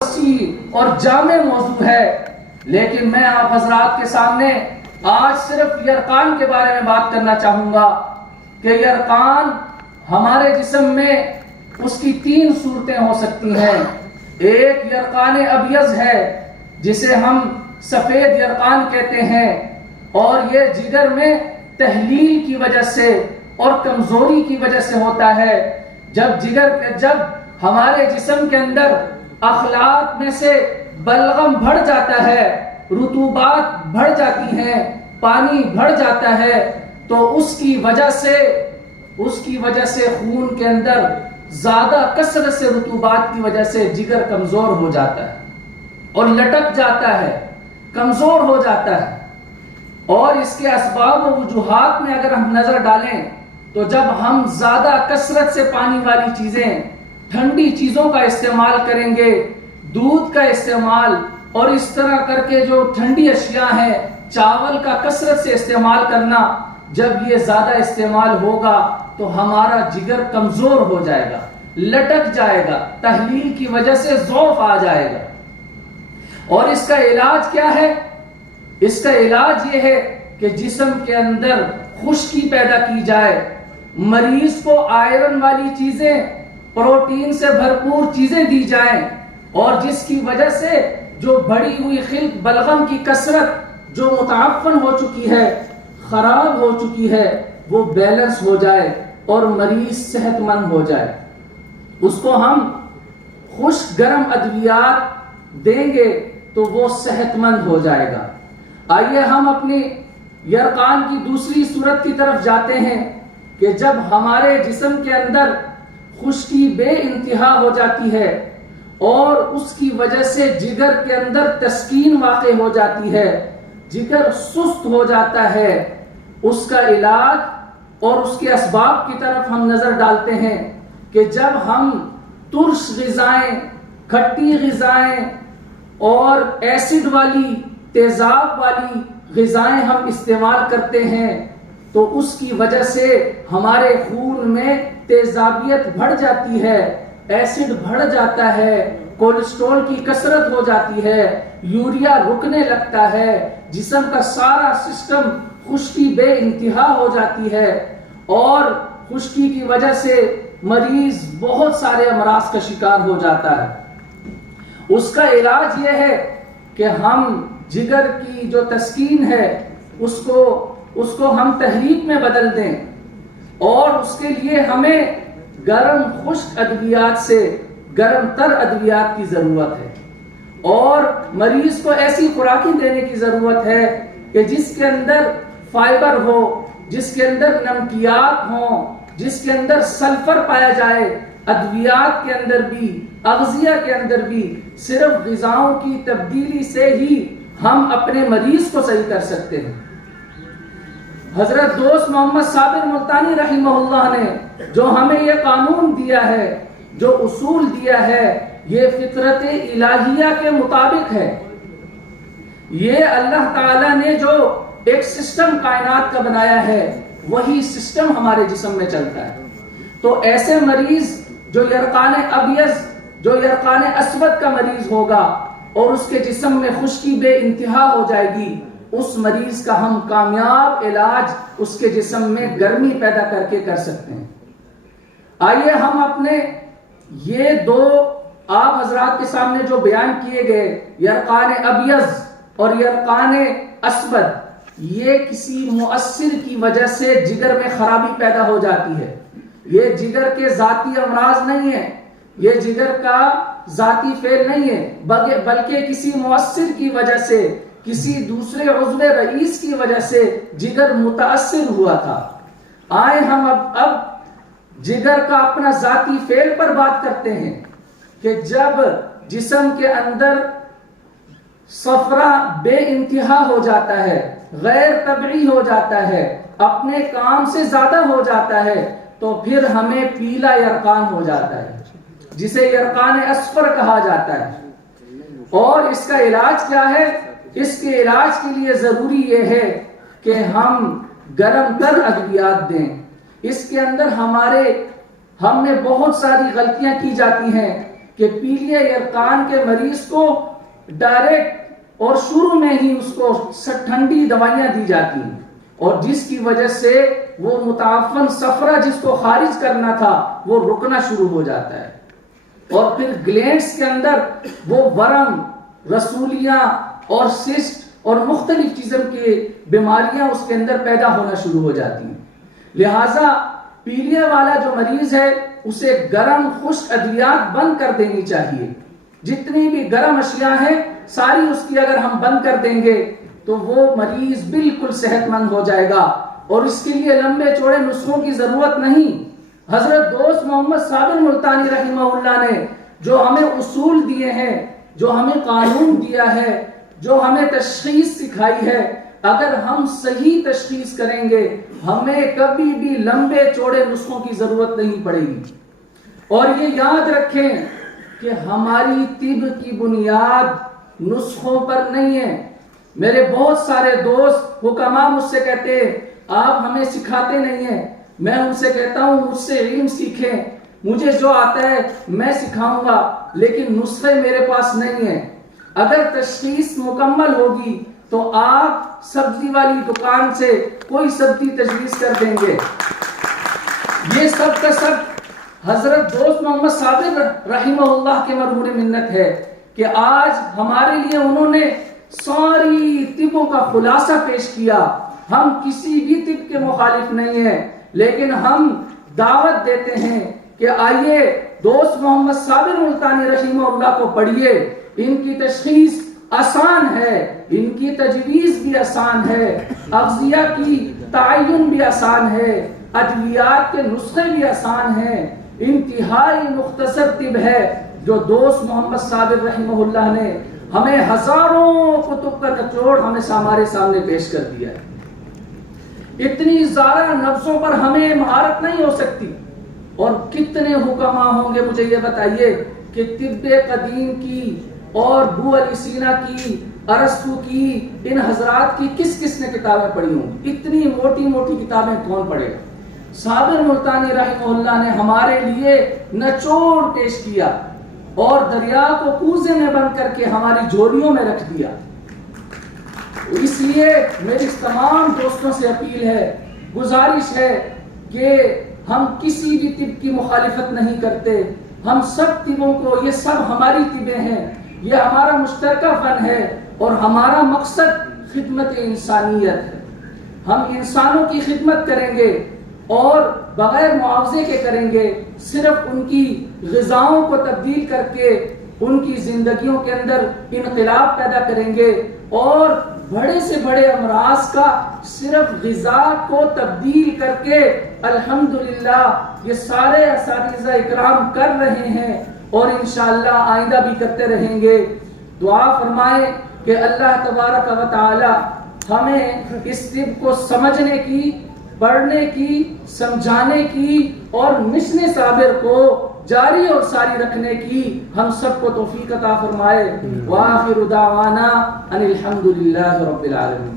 اور جامع موضوع ہے، لیکن میں آپ حضرات کے سامنے آج صرف یرقان کے بارے میں بات کرنا چاہوں گا کہ یرقان ہمارے جسم میں اس کی 3 صورتیں ہو سکتی ہیں۔ ایک یرقان ابیض ہے جسے ہم سفید یرقان کہتے ہیں، اور یہ جگر میں تحلیل کی وجہ سے اور کمزوری کی وجہ سے ہوتا ہے۔ جب ہمارے جسم کے اندر اخلاق میں سے بلغم بڑھ جاتا ہے، رطوبات بڑھ جاتی ہیں، پانی بڑھ جاتا ہے، تو اس کی وجہ سے خون کے اندر زیادہ کثرت سے رطوبات کی وجہ سے جگر کمزور ہو جاتا ہے اور لٹک جاتا ہے، کمزور ہو جاتا ہے۔ اور اس کے اسباب و وجوہات میں اگر ہم نظر ڈالیں تو جب ہم زیادہ کثرت سے پانی والی چیزیں، ٹھنڈی چیزوں کا استعمال کریں گے، دودھ کا استعمال اور اس طرح کر کے جو ٹھنڈی اشیاء ہیں، چاول کا کثرت سے استعمال کرنا، جب یہ زیادہ استعمال ہوگا تو ہمارا جگر کمزور ہو جائے گا، لٹک جائے گا، تحلیل کی وجہ سے ضعف آ جائے گا۔ اور اس کا علاج کیا ہے؟ اس کا علاج یہ ہے کہ جسم کے اندر خشکی پیدا کی جائے، مریض کو آئرن والی چیزیں، پروٹین سے بھرپور چیزیں دی جائیں، اور جس کی وجہ سے جو بڑی ہوئی خلق بلغم کی کثرت جو متعفن ہو چکی ہے، خراب ہو چکی ہے، وہ بیلنس ہو جائے اور مریض صحت مند ہو جائے۔ اس کو ہم خشک گرم ادویات دیں گے تو وہ صحت مند ہو جائے گا۔ آئیے ہم اپنی یرقان کی دوسری صورت کی طرف جاتے ہیں کہ جب ہمارے جسم کے اندر خشکی بے انتہا ہو جاتی ہے اور اس کی وجہ سے جگر کے اندر تسکین واقع ہو جاتی ہے، جگر سست ہو جاتا ہے، اس کا علاج اور اس کے اسباب کی طرف ہم نظر ڈالتے ہیں کہ جب ہم ترش غذائیں، کھٹی غذائیں اور ایسڈ والی، تیزاب والی غذائیں ہم استعمال کرتے ہیں تو اس کی وجہ سے ہمارے خون میں تیزابیت بڑھ جاتی ہے، ایسڈ بڑھ جاتا ہے، کولیسٹرول کی کثرت ہو جاتی ہے، یوریا رکنے لگتا ہے، جسم کا سارا سسٹم خشکی بے انتہا ہو جاتی ہے، اور خشکی کی وجہ سے مریض بہت سارے امراض کا شکار ہو جاتا ہے۔ اس کا علاج یہ ہے کہ ہم جگر کی جو تسکین ہے اس کو ہم تحریک میں بدل دیں، اور اس کے لیے ہمیں گرم خشک ادویات سے گرم تر ادویات کی ضرورت ہے، اور مریض کو ایسی خوراکیں دینے کی ضرورت ہے کہ جس کے اندر فائبر ہو، جس کے اندر نمکیات ہوں، جس کے اندر سلفر پایا جائے۔ ادویات کے اندر بھی، اغذیہ کے اندر بھی صرف غذاؤں کی تبدیلی سے ہی ہم اپنے مریض کو صحیح کر سکتے ہیں۔ حضرت دوست محمد صابر ملتانی رحمہ اللہ نے جو ہمیں یہ قانون دیا ہے، جو اصول دیا ہے، یہ فطرت الہیہ کے مطابق ہے۔ یہ اللہ تعالیٰ نے جو ایک سسٹم کائنات کا بنایا ہے، وہی سسٹم ہمارے جسم میں چلتا ہے۔ تو ایسے مریض جو یرقان ابیض، جو یرقان اسود کا مریض ہوگا اور اس کے جسم میں خشکی بے انتہا ہو جائے گی، اس مریض کا ہم کامیاب علاج اس کے جسم میں گرمی پیدا کر کے کر سکتے ہیں۔ آئیے ہم اپنے یہ 2 آپ حضرات کے سامنے جو بیان کیے گئے، یرقان ابیض اور یرقان اسود، یہ کسی مؤثر کی وجہ سے جگر میں خرابی پیدا ہو جاتی ہے۔ یہ جگر کے ذاتی امراض نہیں ہے، یہ جگر کا ذاتی فعل نہیں ہے، بلکہ کسی مؤثر کی وجہ سے، کسی دوسرے عضو رئیس کی وجہ سے جگر متاثر ہوا تھا۔ آئے ہم اب جگر کا اپنا ذاتی فعل پر بات کرتے ہیں کہ جب جسم کے اندر صفرا بے انتہا ہو جاتا ہے، غیر طبعی ہو جاتا ہے، اپنے کام سے زیادہ ہو جاتا ہے، تو پھر ہمیں پیلا یرقان ہو جاتا ہے، جسے یرقان اصفر کہا جاتا ہے۔ اور اس کا علاج کیا ہے؟ اس کے علاج کے لیے ضروری یہ ہے کہ ہم گرم تر ادویات دیں۔ اس کے اندر ہم نے بہت ساری غلطیاں کی جاتی ہیں کہ پیلیے یرقان کے مریض کو ڈائریکٹ اور شروع میں ہی اس کو ٹھنڈی دوائیاں دی جاتی ہیں، اور جس کی وجہ سے وہ متعفن صفرہ جس کو خارج کرنا تھا وہ رکنا شروع ہو جاتا ہے، اور پھر گلینڈز کے اندر وہ ورم، رسولیاں اور سسٹ اور مختلف قسم کی بیماریاں اس کے اندر پیدا ہونا شروع ہو جاتی ہیں۔ لہٰذا پیلیے والا جو مریض ہے اسے گرم خشک ادویات بند کر دینی چاہیے، جتنی بھی گرم اشیاء ہیں ساری اس کی اگر ہم بند کر دیں گے تو وہ مریض بالکل صحت مند ہو جائے گا، اور اس کے لیے لمبے چوڑے نسخوں کی ضرورت نہیں۔ حضرت دوست محمد صابر ملتانی رحمہ اللہ نے جو ہمیں اصول دیے ہیں، جو ہمیں قانون دیا ہے، جو ہمیں تشخیص سکھائی ہے، اگر ہم صحیح تشخیص کریں گے ہمیں کبھی بھی لمبے چوڑے نسخوں کی ضرورت نہیں پڑے گی۔ اور یہ یاد رکھیں کہ ہماری طب کی بنیاد نسخوں پر نہیں ہے۔ میرے بہت سارے دوست حکماء مجھ سے کہتے ہیں آپ ہمیں سکھاتے نہیں ہیں، میں ان سے کہتا ہوں مجھ سے علم سیکھیں، مجھے جو آتا ہے میں سکھاؤں گا، لیکن نسخے میرے پاس نہیں ہیں۔ اگر تشخیص مکمل ہوگی تو آپ سبزی والی دکان سے کوئی سبزی تجویز کر دیں گے۔ یہ سب کا سب حضرت دوست محمد صابر رحمہ اللہ کے مرہون منت ہے کہ آج ہمارے لیے انہوں نے ساری طبوں کا خلاصہ پیش کیا۔ ہم کسی بھی طب کے مخالف نہیں ہیں، لیکن ہم دعوت دیتے ہیں کہ آئیے دوست محمد صابر ملتانی رحمہ اللہ کو پڑھیے، ان کی تشخیص آسان ہے، ان کی تجویز بھی آسان ہے، اغذیہ کی تعین بھی آسان ہے، ادویات کے نسخے بھی آسان ہیں، انتہائی مختصر طب ہے جو دوست محمد صابر رحمہ اللہ نے ہمیں ہزاروں کتب کا نچوڑ ہمارے سامنے پیش کر دیا ہے۔ اتنی زیادہ نفسوں پر ہمیں مہارت نہیں ہو سکتی، اور کتنے حکماء ہوں گے مجھے یہ بتائیے کہ طب قدیم کی اور ابو علی سینا کی، ارسطو کی، ان حضرات کی کس کس نے کتابیں پڑھی ہوں؟ اتنی موٹی موٹی کتابیں کون پڑھے؟ صابر ملتانی رحمہ اللہ نے ہمارے لیے نچوڑ پیش کیا اور دریا کو کوزے میں بند کر کے ہماری جھولیوں میں رکھ دیا۔ اس لیے میری تمام دوستوں سے اپیل ہے، گزارش ہے کہ ہم کسی بھی طب کی مخالفت نہیں کرتے، ہم سب طبوں کو، یہ سب ہماری طبیں ہیں، یہ ہمارا مشترکہ فن ہے، اور ہمارا مقصد خدمت انسانیت ہے۔ ہم انسانوں کی خدمت کریں گے اور بغیر معاوضے کے کریں گے، صرف ان کی غذاؤں کو تبدیل کر کے ان کی زندگیوں کے اندر انقلاب پیدا کریں گے، اور بڑے سے بڑے امراض کا صرف غذا کو تبدیل کر کے الحمدللہ یہ سارے اساتذہ اکرام کر رہے ہیں، اور انشاءاللہ آئندہ بھی کرتے رہیں گے۔ دعا فرمائیں کہ اللہ تبارک و تعالی ہمیں اس طب کو سمجھنے کی، پڑھنے کی، سمجھانے کی اور مشن صابر کو جاری اور ساری رکھنے کی ہم سب کو توفیق عطا فرمائے۔ وآخر دعوانا ان الحمدللہ رب العالمین۔